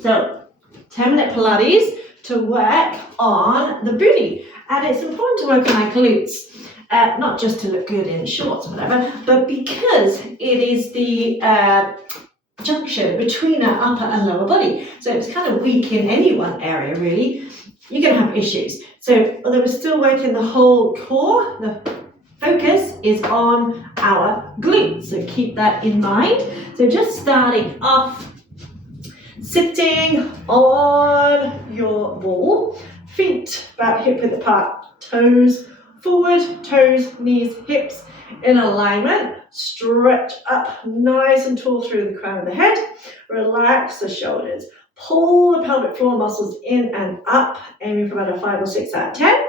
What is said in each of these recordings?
So 10-minute Pilates to work on the booty. And it's important to work on our glutes, not just to look good in shorts or whatever, but because it is the junction between our upper and lower body. So if it's kind of weak in any one area, really, you're going to have issues. So although we're still working the whole core, the focus is on our glutes. So keep that in mind. So just starting off, sitting on your ball, feet about hip width apart, toes forward, toes, knees, hips in alignment. Stretch up nice and tall through the crown of the head. Relax the shoulders. Pull the pelvic floor muscles in and up, aiming for about a 5 or 6 out of 10.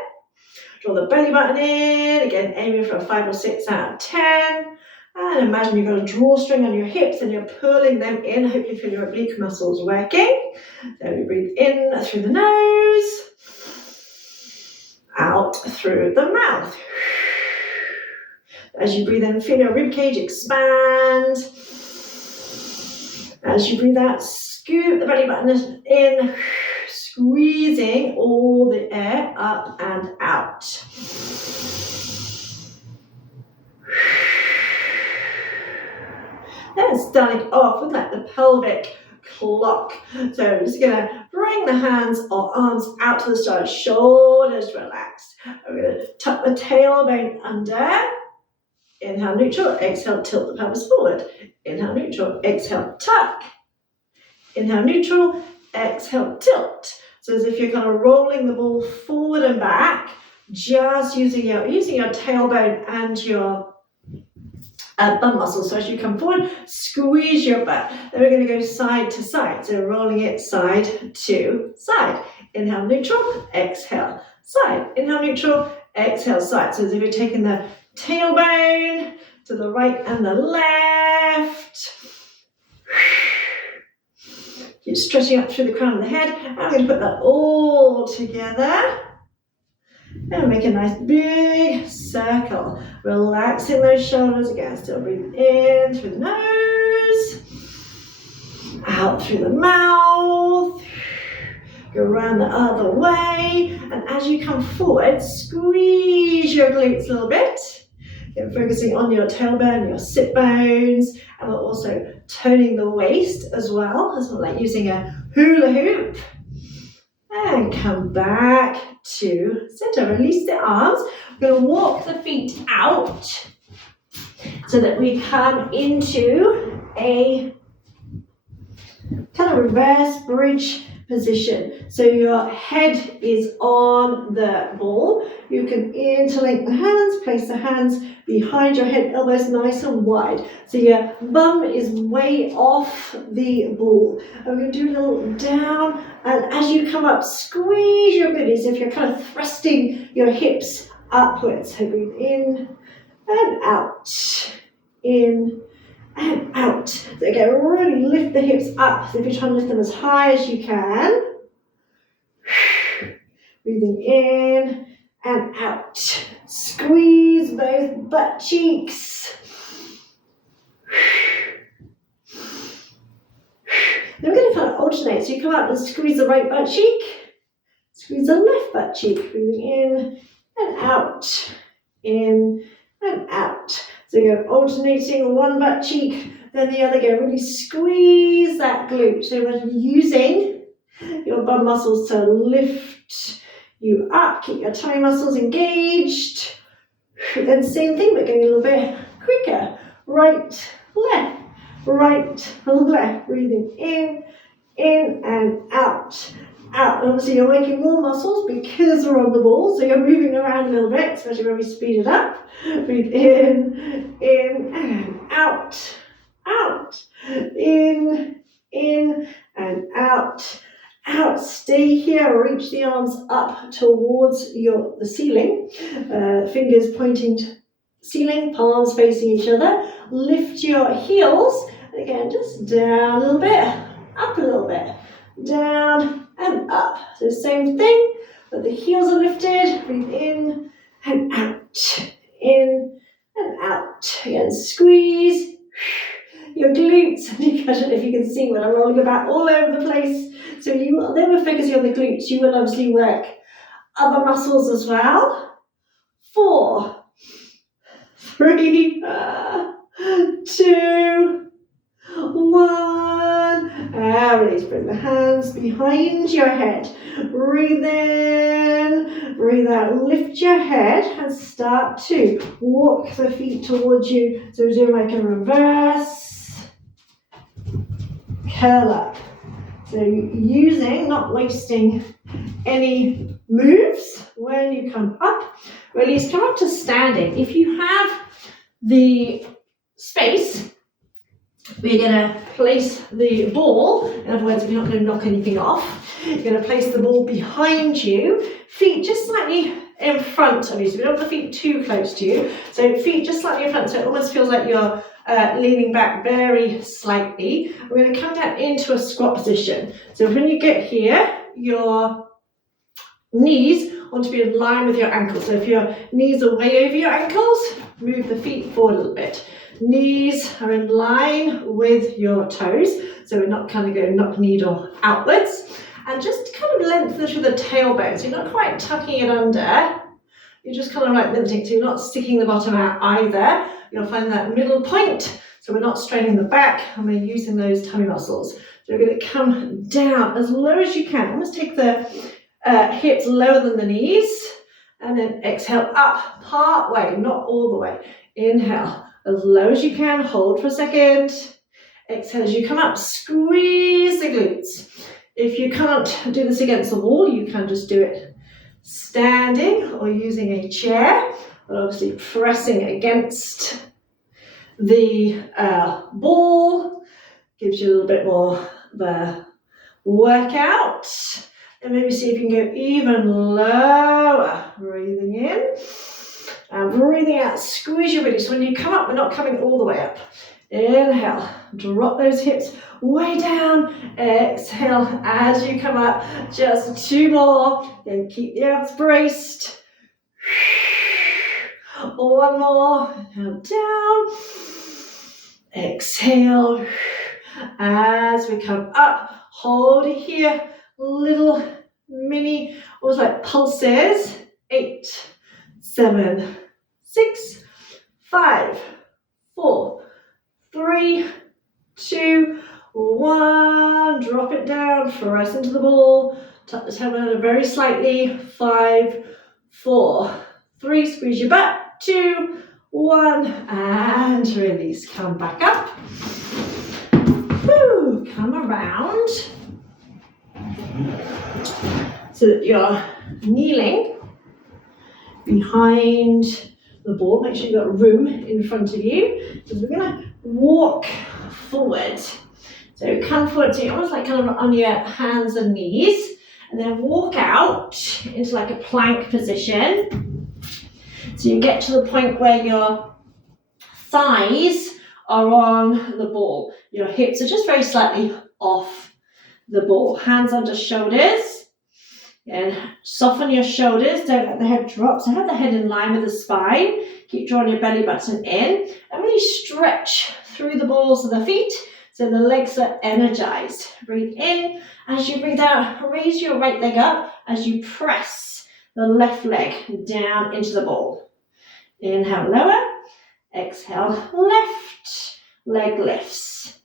Draw the belly button in, again aiming for a 5 or 6 out of 10. And imagine you've got a drawstring on your hips and you're pulling them in. Hopefully feel your oblique muscles working. So we breathe in through the nose, out through the mouth. As you breathe in, feel your ribcage expand. As you breathe out, scoop the belly button in, squeezing all the air up and out. Then starting off with like the pelvic clock. So I'm just going to bring the hands or arms out to the side, shoulders relaxed. We're going to tuck the tailbone under. Inhale, neutral, exhale, tilt the pelvis forward. Inhale, neutral, exhale, tuck. Inhale, neutral, exhale, tilt. So as if you're kind of rolling the ball forward and back, just using your tailbone and your bum muscles. So as you come forward, squeeze your butt. Then we're going to go side to side. So rolling it side to side. Inhale, neutral, exhale, side. Inhale, neutral, exhale, side. So as if you're taking the tailbone to the right and the left. Keep stretching up through the crown of the head. I'm going to put that all together. And make a nice big circle. Relaxing those shoulders again. Still breathe in through the nose. Out through the mouth. Go around the other way. And as you come forward, squeeze your glutes a little bit. Again, focusing on your tailbone, your sit bones. And we're also toning the waist as well. As well, like using a hula hoop. And come back to center. Release the arms. We're going to walk the feet out so that we come into a kind of reverse bridge position. So your head is on the ball. You can interlink the hands, place the hands behind your head, elbows nice and wide. So your bum is way off the ball. And we're going to do a little down, and as you come up, squeeze your booties if you're kind of thrusting your hips upwards. So breathe in and out. In and out. So again, really lift the hips up. So if you're trying to lift them as high as you can. Breathing in and out. Squeeze both butt cheeks. Then we're going to kind of alternate. So you come up and squeeze the right butt cheek. Squeeze the left butt cheek. Breathing in and out. In and out. So you're alternating one butt cheek, then the other. Go really squeeze that glute. So we're using your bum muscles to lift you up. Keep your tummy muscles engaged. Then same thing, but going a little bit quicker. Right, left, right, left. Breathing in and out. Out. And obviously you're making more muscles because we're on the ball, so you're moving around a little bit, especially when we speed it up. Breathe in and out, out, in and out, out. Stay here. Reach the arms up towards the ceiling. Fingers pointing to ceiling, palms facing each other. Lift your heels. And again, just down a little bit, up a little bit, down and up. So same thing, but the heels are lifted. Breathe in and out. In and out. Again, squeeze. your glutes. I don't know if you can see when I'm rolling my back all over the place. So then we're focusing on the glutes. You will obviously work other muscles as well. 4, 3, 2, 1. And release. Bring the hands behind your head. Breathe in, breathe out. Lift your head and start to walk the feet towards you. So we're doing like a reverse curl up. So using, not wasting any moves when you come up. Release, come up to standing. If you have the space, we're going to place the ball, in other words, we're not going to knock anything off. You're going to place the ball behind you, feet just slightly in front of you, so we don't want the feet too close to you. So feet just slightly in front, so it almost feels like you're leaning back very slightly. We're going to come down into a squat position. So when you get here, your knees want to be in line with your ankles. So if your knees are way over your ankles, move the feet forward a little bit. Knees are in line with your toes, so we're not kind of going knock-kneed or outwards. And just kind of lengthen through the tailbone, so you're not quite tucking it under. You're just kind of like lifting, so you're not sticking the bottom out either. You'll find that middle point, so we're not straining the back, and we're using those tummy muscles. So we're going to come down as low as you can. Almost take the hips lower than the knees, and then exhale up part way, not all the way. Inhale as low as you can, hold for a second. Exhale as you come up, squeeze the glutes. If you can't do this against the wall, you can just do it standing or using a chair, but obviously pressing against the ball gives you a little bit more of a workout. And maybe see if you can go even lower. Breathing in and breathing out. Squeeze your belly. So when you come up, we're not coming all the way up. Inhale, drop those hips way down. Exhale as you come up. Just 2 more. Then keep the abs braced. 1 more. Inhale down. Exhale as we come up. Hold it here. Little mini, almost like pulses. 8, 7, 6, 5, 4, 3, 2, 1. Drop it down, press into the ball, tuck the tailbone very slightly. 5, 4, 3, squeeze your butt. 2, 1, and release. Come back up. Woo, come around so that you're kneeling behind the ball. Make sure you've got room in front of you, because we're going to walk forward. So come forward, so you're almost like kind of on your hands and knees, and then walk out into like a plank position. So you get to the point where your thighs are on the ball. Your hips are just very slightly off the ball. Hands under shoulders. And soften your shoulders, don't let the head drop. So have the head in line with the spine. Keep drawing your belly button in. And really stretch through the balls of the feet so the legs are energized. Breathe in. As you breathe out, raise your right leg up as you press the left leg down into the ball. Inhale, lower. Exhale, left leg lifts.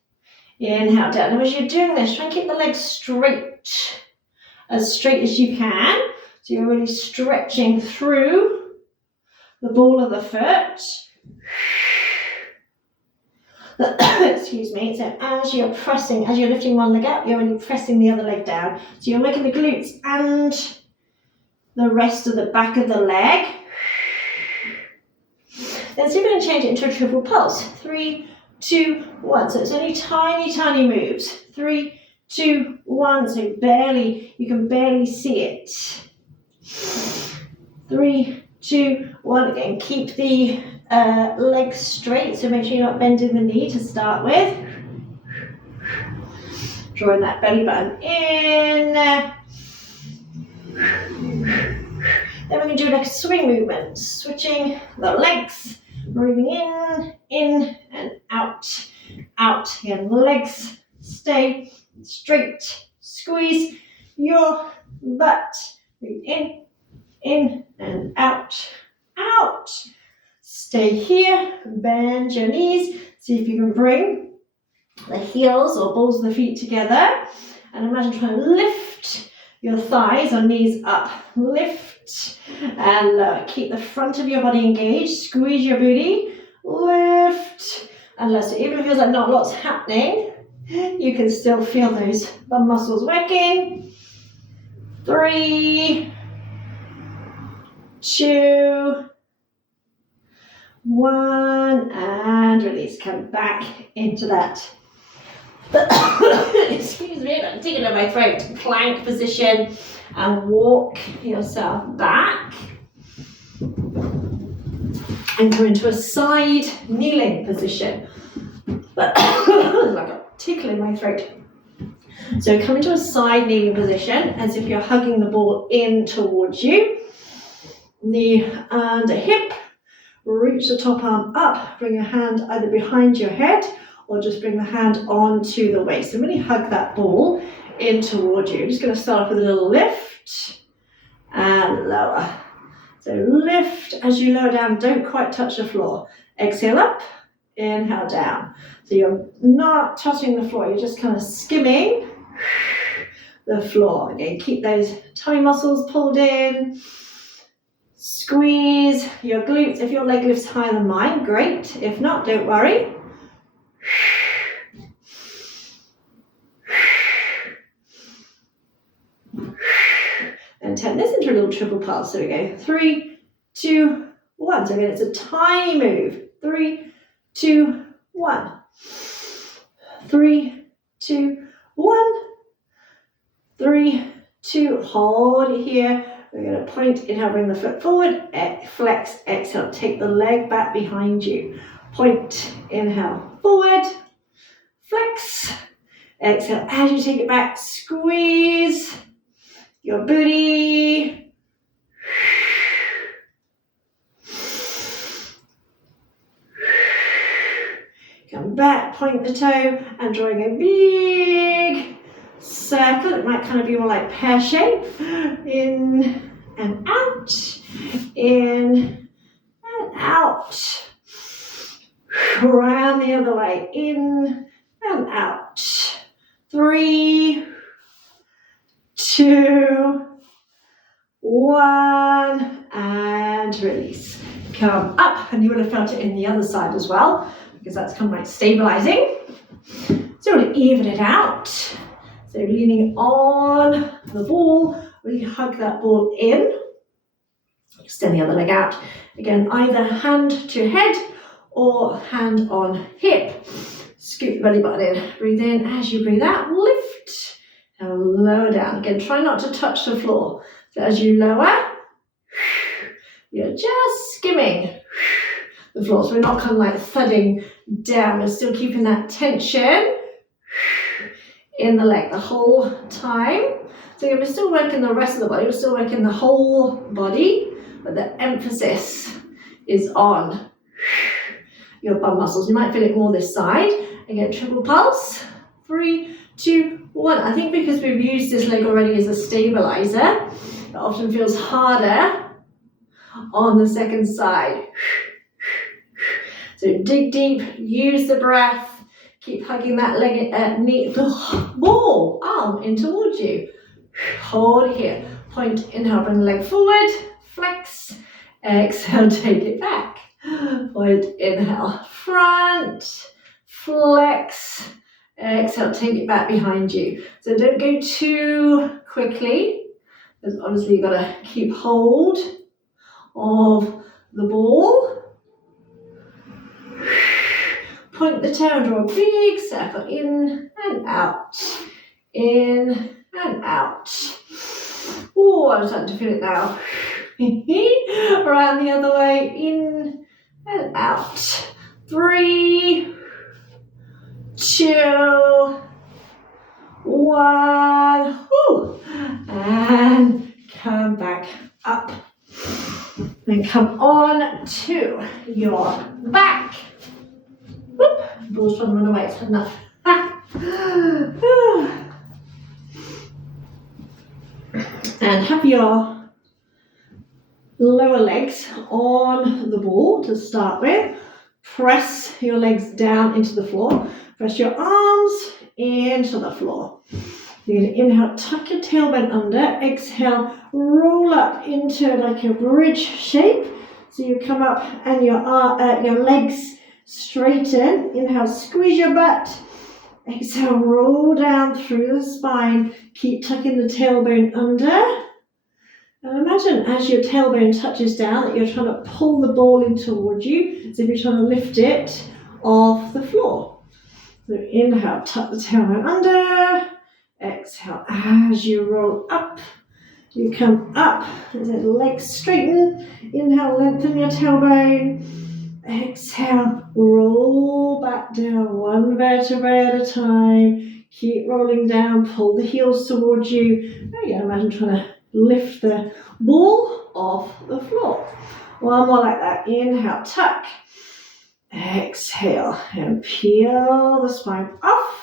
Inhale, down. Now as you're doing this, try and keep the legs straight as you can. So you're really stretching through the ball of the foot. Excuse me. So as you're lifting one leg up, you're really pressing the other leg down. So you're making the glutes and the rest of the back of the leg. Then see if we can change it into a triple pulse. 3, 2, 1. So it's only tiny, tiny moves. 3, 2, 1. So you can barely see it. 3, 2, 1. Again, keep the legs straight. So make sure you're not bending the knee to start with. Drawing that belly button in. Then we can do like a swing movement, switching the legs, breathing in and out. out. Again, legs stay straight. Squeeze your butt. Breathe in and out, out. Stay here, bend your knees. See if you can bring the heels or balls of the feet together. And imagine trying to lift your thighs or knees up. Lift and lower. Keep the front of your body engaged. Squeeze your booty. Lift and lower. So even if it feels like not a lot's happening, you can still feel those bum muscles working. 3, 2, 1, and release. Come back into that. Excuse me, I'm digging in my throat. Plank position, and walk yourself back. And go into a side kneeling position. Like a tickle in my throat. So come into a side kneeling position as if you're hugging the ball in towards you. Knee under hip. Reach the top arm up. Bring your hand either behind your head or just bring the hand onto the waist. So really hug that ball in towards you. I'm just going to start off with a little lift and lower. So lift as you lower down. Don't quite touch the floor. Exhale up. Inhale down. So you're not touching the floor. You're just kind of skimming the floor. Again, keep those tummy muscles pulled in. Squeeze your glutes. If your leg lifts higher than mine, great. If not, don't worry. And turn this into a little triple pulse. So we go 3, 2, 1. So again, it's a tiny move. 3, 2, 1. 3, 2, 1. 3, 2. Hold it here. We're going to point, inhale, bring the foot forward, flex, exhale, take the leg back behind you. Point, inhale, forward, flex, exhale. As you take it back, squeeze your booty. Come back, point the toe, and drawing a big circle. It might kind of be more like pear shape. In and out. In and out. Round the other way. In and out. 3, 2, 1. And release. Come up. And you would have felt it in the other side as well, because that's kind of like stabilizing. So you want to even it out. So leaning on the ball, really hug that ball in. Extend the other leg out. Again, either hand to head or hand on hip. Scoop the belly button in. Breathe in. As you breathe out, lift and lower down. Again, try not to touch the floor. So as you lower, you're just skimming the floor. So we're not kind of like thudding down. We're still keeping that tension in the leg the whole time. So we're still working the rest of the body, we're still working the whole body, but the emphasis is on your bum muscles. You might feel it more this side. Again, triple pulse. 3, 2, 1. I think because we've used this leg already as a stabilizer, it often feels harder on the second side. So dig deep, use the breath. Keep hugging that leg, knee, ball, arm in towards you. Hold it here. Point, inhale, bring the leg forward. Flex. Exhale, take it back. Point, inhale, front. Flex. Exhale, take it back behind you. So don't go too quickly, because obviously you've got to keep hold of the ball. Point the toe and draw a big circle in and out. In and out. Oh, I'm starting to feel it now. Around the other way. In and out. 3, 2, 1. Woo. And come back up. Then come on to your back. Whoop. ball's trying to run away. It's had enough. And have your lower legs on the ball to start with. Press your legs down into the floor. Press your arms into the floor. You're going to inhale, tuck your tailbone under. Exhale, roll up into like a bridge shape. So you come up and your legs straighten. Inhale, squeeze your butt. Exhale, roll down through the spine. Keep tucking the tailbone under. And imagine as your tailbone touches down that you're trying to pull the ball in towards you, as if you're trying to lift it off the floor. So inhale, tuck the tailbone under. Exhale, as you roll up, you come up, as the legs straighten. Inhale, lengthen your tailbone. Exhale, roll back down one vertebrae at a time. Keep rolling down, pull the heels towards you. Again, imagine trying to lift the ball off the floor. One more like that. Inhale, tuck. Exhale, and peel the spine off.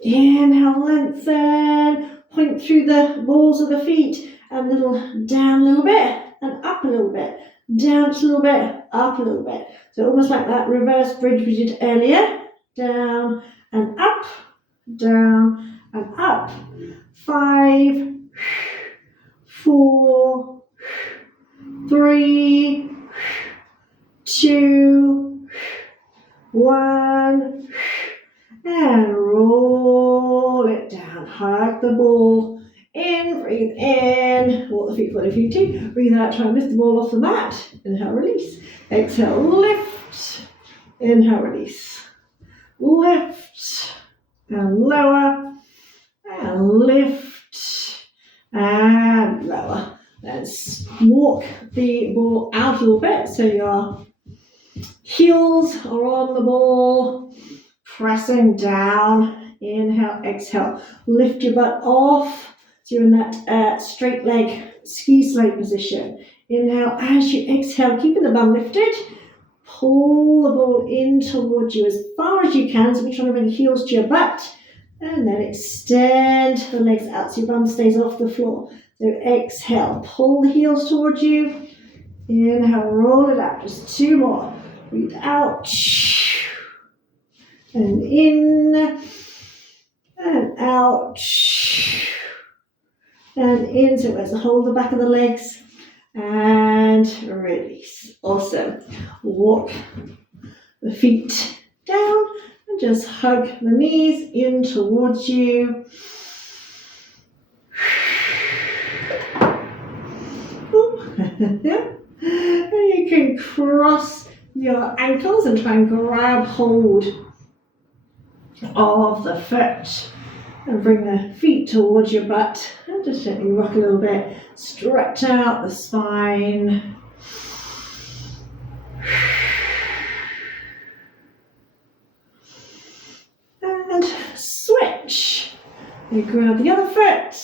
Inhale, lengthen. Point through the balls of the feet. And down a little bit, and up a little bit. Down just a little bit, up a little bit. So almost like that reverse bridge we did earlier. Down and up, down and up. 5, 4, 3, 2, 1. And roll it down. Hug the ball in, breathe in, walk the feet forward if you need to. Breathe out, try and lift the ball off the mat. Inhale, release. Exhale, lift. Inhale, release. Lift and lower and lift and lower. Let's walk the ball out a little bit so your heels are on the ball, pressing down. Inhale, exhale, lift your butt off. So you're in that straight leg ski slope position. Inhale, as you exhale, keeping the bum lifted, pull the ball in towards you as far as you can. So we're trying to bring the heels to your butt. And then extend the legs out so your bum stays off the floor. So exhale, pull the heels towards you. Inhale, roll it out. Just 2 more. Breathe out. And in. And out. And in. So let's hold the back of the legs. And release. Awesome. Walk the feet down. And just hug the knees in towards you. And you can cross your ankles and try and grab hold of the foot. And bring the feet towards your butt. And just gently rock a little bit. Stretch out the spine. And switch. You grab the other foot.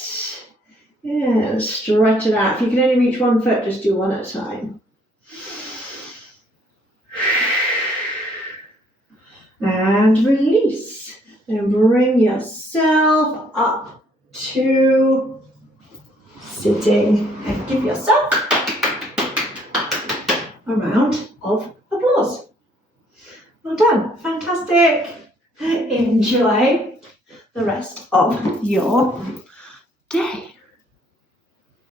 And stretch it out. If you can only reach one foot, just do one at a time. And release. And bring yourself up to sitting. And give yourself a round of applause. Well done. Fantastic. Enjoy the rest of your day.